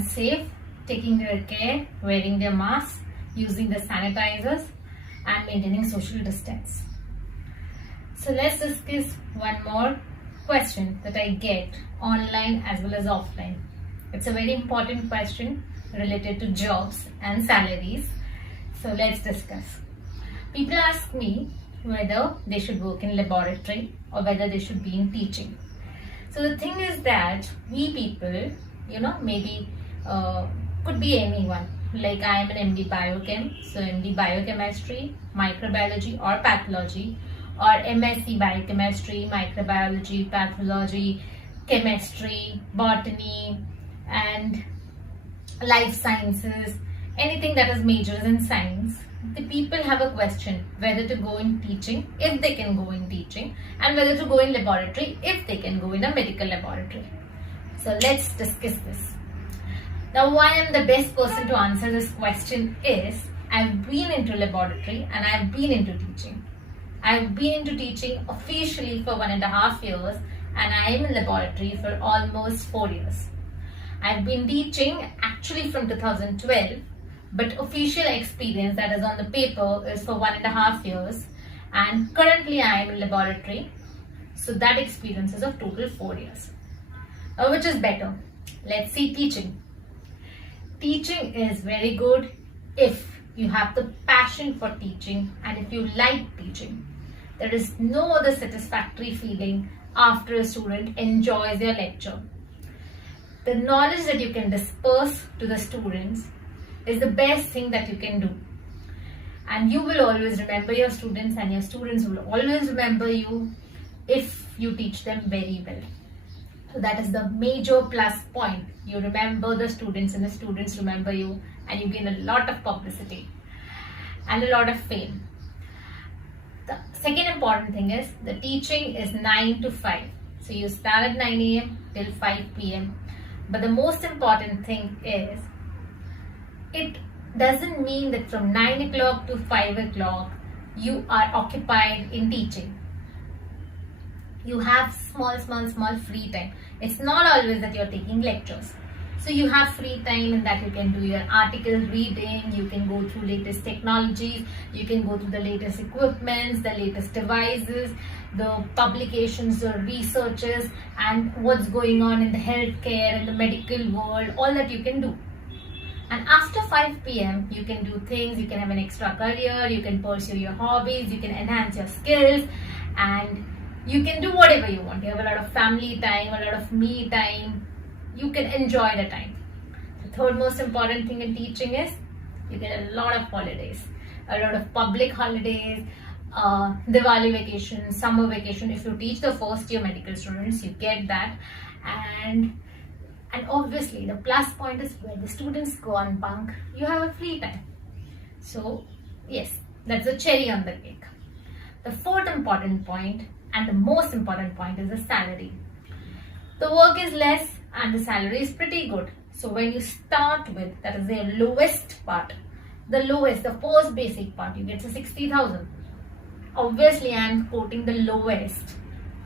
everyone safe, taking their care, wearing their masks, using the sanitizers, and maintaining social distance. So let's discuss one more question that I get online as well as offline. It's a very important question related to jobs and salaries. So let's discuss. People ask me whether they should work in laboratory or whether they should be in teaching. So the thing is that we people, maybe could be anyone. Like I am an MD Biochem, so MD Biochemistry, Microbiology or Pathology, or MSc Biochemistry, Microbiology, Pathology, Chemistry, Botany, and Life Sciences, anything that is majors in science. The people have a question whether to go in teaching, if they can go in teaching, and whether to go in laboratory, if they can go in a medical laboratory. So let's discuss this. Now, why I'm the best person to answer this question is I've been into laboratory and I've been into teaching. I've been into teaching officially for 1.5 years and I am in laboratory for almost 4 years. I've been teaching actually from 2012, but official experience that is on the paper is for 1.5 years, and currently I am in laboratory, so that experience is of total 4 years. Which is better? Let's see teaching. Teaching is very good if you have the passion for teaching and if you like teaching. There is no other satisfactory feeling after a student enjoys their lecture. The knowledge that you can disperse to the students is the best thing that you can do. And you will always remember your students and your students will always remember you if you teach them very well. So that is the major plus point. You remember the students and the students remember you, and you gain a lot of publicity and a lot of fame. The second important thing is the teaching is 9 to 5. So you start at 9 a.m. till 5 p.m. But the most important thing is it doesn't mean that from 9 o'clock to 5 o'clock you are occupied in teaching. You have small free time. It's not always that you're taking lectures. So you have free time in that you can do your article reading, you can go through latest technologies, you can go through the latest equipments, the latest devices, the publications, the researches, and what's going on in the healthcare, in the medical world, all that you can do. And after 5 p.m., you can do things, you can have an extra career, you can pursue your hobbies, you can enhance your skills, and you can do whatever you want. You have a lot of family time, a lot of me time. You can enjoy the time. The third most important thing in teaching is you get a lot of holidays, a lot of public holidays, Diwali vacation, summer vacation. If you teach the first year medical students, you get that. And obviously the plus point is when the students go on bunk, you have a free time. So yes, that's a cherry on the cake. The fourth important point and the most important point is the salary. The work is less and the salary is pretty good. So when you start with, that is the lowest part, the first basic part, you get to 60,000. Obviously I am quoting the lowest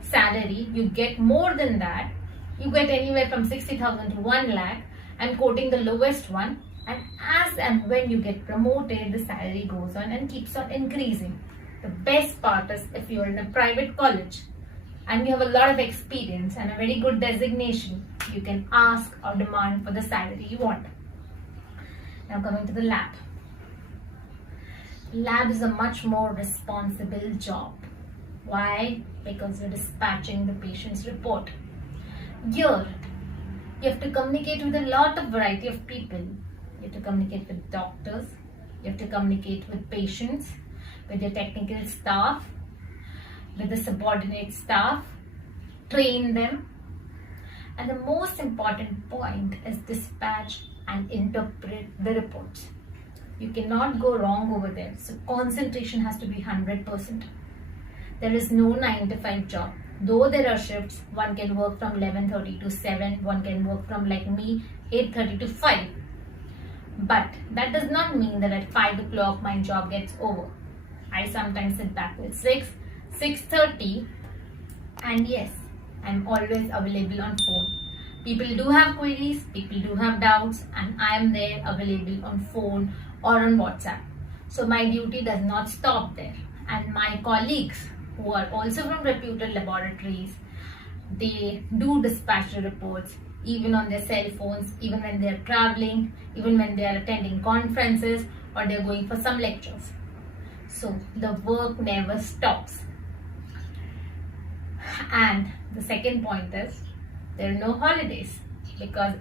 salary. You get more than that. You get anywhere from 60,000 to 1 lakh. I'm quoting the lowest one. And as and when you get promoted, the salary goes on and keeps on increasing. The best part is if you're in a private college and you have a lot of experience and a very good designation, you can ask or demand for the salary you want. Now coming to the lab. Lab is a much more responsible job. Why? Because you're dispatching the patient's report. Here, you have to communicate with a lot of variety of people. You have to communicate with doctors, you have to communicate with patients, with your technical staff, with the subordinate staff, train them. And the most important point is dispatch and interpret the reports. You cannot go wrong over there. So concentration has to be 100%. There is no 9 to 5 job. Though there are shifts, one can work from 11:30 to 7, one can work from, like me, 8:30 to 5. But that does not mean that at 5 o'clock my job gets over. I sometimes sit back till 6, 6:30, and yes, I'm always available on phone. People do have queries, people do have doubts, and I am there available on phone or on WhatsApp. So my duty does not stop there. And my colleagues who are also from reputed laboratories, they do dispatch the reports even on their cell phones, even when they are traveling, even when they are attending conferences or they are going for some lectures. So the work never stops. And the second point is, there are no holidays, because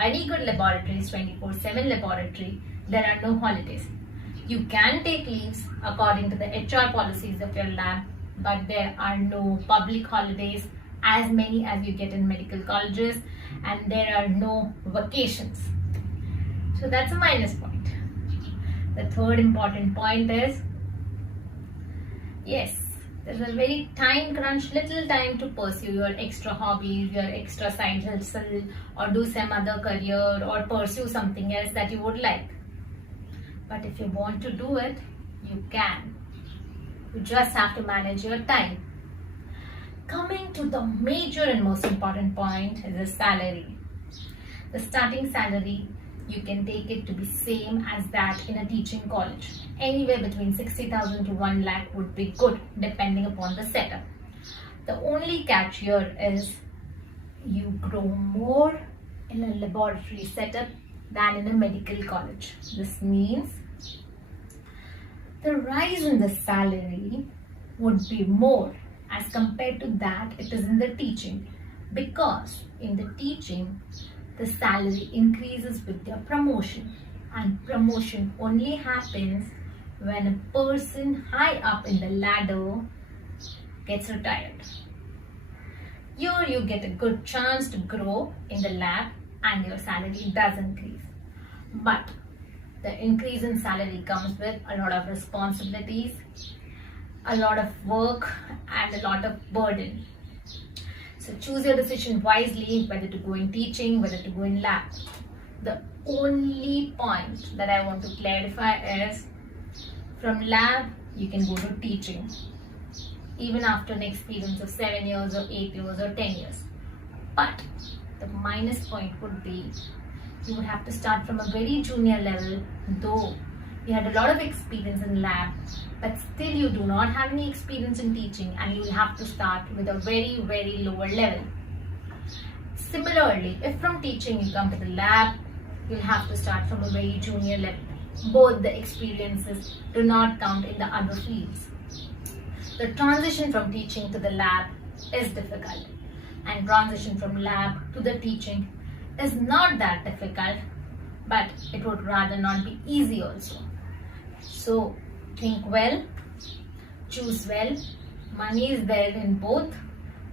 any good laboratory is 24/7 laboratory. There are no holidays. You can take leaves according to the HR policies of your lab, but there are no public holidays as many as you get in medical colleges, and there are no vacations. So that's a minus point. The third important point is, yes, there's a very time crunch, little time to pursue your extra hobbies, your extra side hustle, or do some other career, or pursue something else that you would like. But if you want to do it, you can. You just have to manage your time. Coming to the major and most important point is the salary. The starting salary, you can take it to be same as that in a teaching college. Anywhere between 60,000 to 1 lakh would be good, depending upon the setup. The only catch here is you grow more in a laboratory setup than in a medical college. This means the rise in the salary would be more as compared to that it is in the teaching, because in the teaching the salary increases with your promotion, and promotion only happens when a person high up in the ladder gets retired. Here you get a good chance to grow in the lab and your salary does increase. But the increase in salary comes with a lot of responsibilities, a lot of work, and a lot of burden. So choose your decision wisely, whether to go in teaching, whether to go in lab. The only point that I want to clarify is, from lab you can go to teaching even after an experience of 7 years or 8 years or 10 years. But the minus point would be, you would have to start from a very junior level, though you had a lot of experience in lab, but still you do not have any experience in teaching, and you will have to start with a very, very lower level. Similarly, if from teaching you come to the lab, you'll have to start from a very junior level. Both the experiences do not count in the other fields. The transition from teaching to the lab is difficult, and transition from lab to the teaching is not that difficult, but it would rather not be easy also. So think well, choose well. Money is there in both,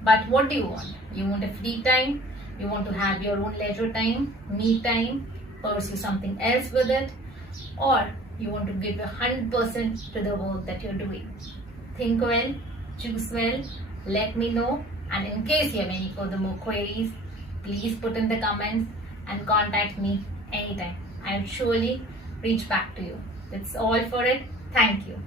but what do you want? You want a free time, you want to have your own leisure time, me time, pursue something else with it, or you want to give your 100% to the work that you're doing. Think well, choose well, let me know, and in case you have any further queries, please put in the comments and contact me anytime. I'll surely reach back to you. That's all for it. Thank you.